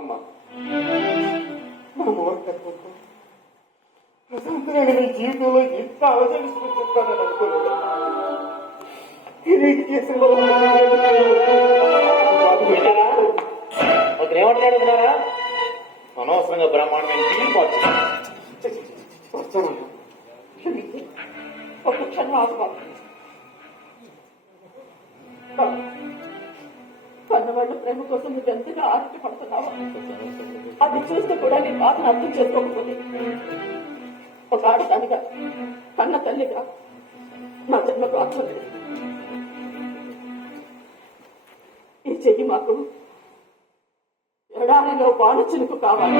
అమ్మా. మా మూర్ఖత్వంతో ప్రశాంతమైన నీ జీవితంలో ఇంత ఆలోచనిస్తుంటానని అనుకోలేదు? చేసిన అనవసరంగా బ్రహ్మాండమైన పాటు ఒక క్షణం ఆత్మ ఆడవాళ్ళు ప్రేమ కోసం నువ్వు ఎంతగా ఆశ అది చూస్తే కూడా నీ బాధను అర్థం చేసుకోకపోతే. ఒక ఆడదానిగా కన్న తల్లిగా మా జన్మకు అర్థం ఈ చెయ్యి మాకు ఎడారిలో బాణచినుకు కావాలి.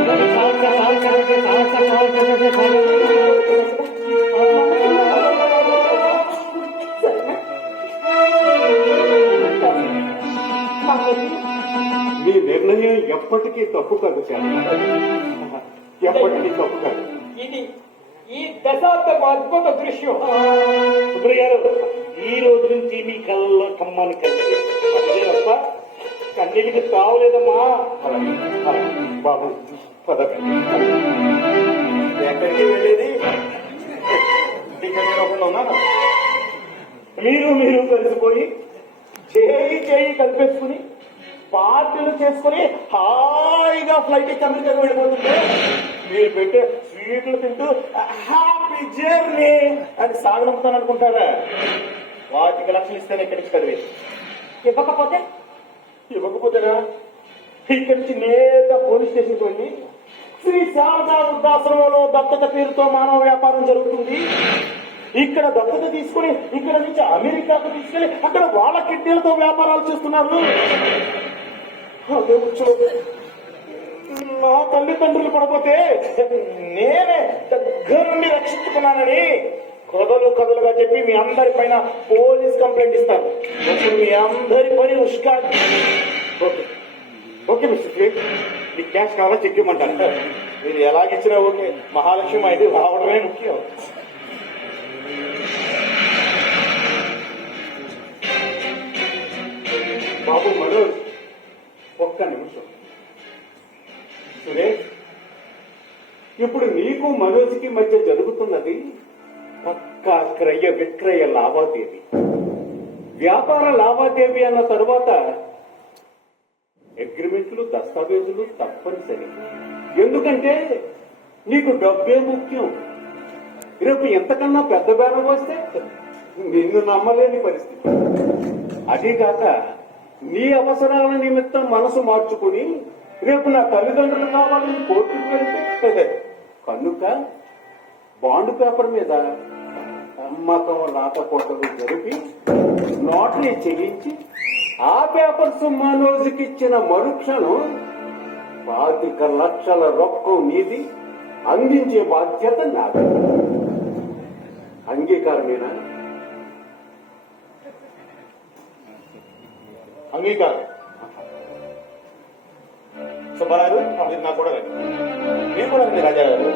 నీ నిర్ణయం ఎప్పటికీ తప్పు కాదు ఎప్పటికీ తప్పు కాదు. ఇది ఈ దశాబ్దపు అద్భుత దృశ్యం. సుబ్రయ్య గారు ఈ రోజు నుంచి మీ కళ్ళలో కమ్మని తప్ప కన్నీటికి తావలేదమ్మా. బాబు పదకండి ఎక్కడికి వెళ్ళేది? మీరు మీరు కలిసిపోయి చేయి చేయి కలిపేసుకుని పార్టీలు చేసుకుని హాయిగా ఫ్లైట్ ఎక్కి అమెరికాకు వెళ్ళిపోతుంటే మీరు పెట్టే స్వీట్లు తింటూ హ్యాపీ జర్నీ అని సాగనంపుతాను అనుకుంటారా? వాటికి లక్షలు ఇస్తేనే ఇక్కడి నుంచి కదివేసి ఇవ్వకపోతే? ఇవ్వకపోతేనా? ఇక్కడి నుంచి నేరుగా పోలీస్ స్టేషన్కి వెళ్ళి శ్రీ శారదా వృద్ధాశ్రమంలో దత్తత పేరుతో మానవ వ్యాపారం జరుగుతుంది. ఇక్కడ దత్తత తీసుకుని ఇక్కడ నుంచి అమెరికాకు తీసుకెళ్ళి అక్కడ వాళ్ళ కిడ్నీలతో వ్యాపారాలు చేస్తున్నారు. నా తల్లిదండ్రులు పడిపోతే నేనే దగ్గర నుండి రక్షించుకున్నానని కథలు కథలుగా చెప్పి మీ అందరి పైన పోలీస్ కంప్లైంట్ ఇస్తారు. అప్పుడు మీ అందరి పని ఉష్కా ఓకే. ఓకే మిస్టర్ క్లిక్ మీ క్యాష్ కావాలా చెక్ ఇవ్వమంటాను మీరు ఎలాగిచ్చినా ఓకే. మహాలక్ష్మి అయితే రావడమే ముఖ్యం. బాబు మనోజ్ ఒక్క నిమిషం. సురేష్ ఇప్పుడు నీకు మనోజ్కి మధ్య జరుగుతున్నది పక్కా క్రయ విక్రయ లావాదేవీ. వ్యాపార లావాదేవీ అన్న తరువాత అగ్రిమెంట్లు దస్తావేజులు తప్పనిసరి. ఎందుకంటే నీకు డబ్బే ముఖ్యం. రేపు ఎంతకన్నా పెద్ద బేరం వస్తే నిన్ను నమ్మలేని పరిస్థితి. అదీకాక నీ అవసరాల నిమిత్తం మనసు మార్చుకుని రేపు నా తల్లిదండ్రులు కావాలని కోర్టుకు వెళ్తే కనుక బాండ్ పేపర్ మీద అమ్మకం రాకపోకలు జరిపి నోటరీ చేయించి ఆ పేపర్స్ మనోజుకి ఇచ్చిన మరుక్షణం పాతిక లక్షల రొక్కం నీది అందించే బాధ్యత నాది. అంగీకారమేనా? అంగీకారం సుబ్బారావు మీరు నాకు కూడా రండి. మీరు కూడా రండి రాజా గారు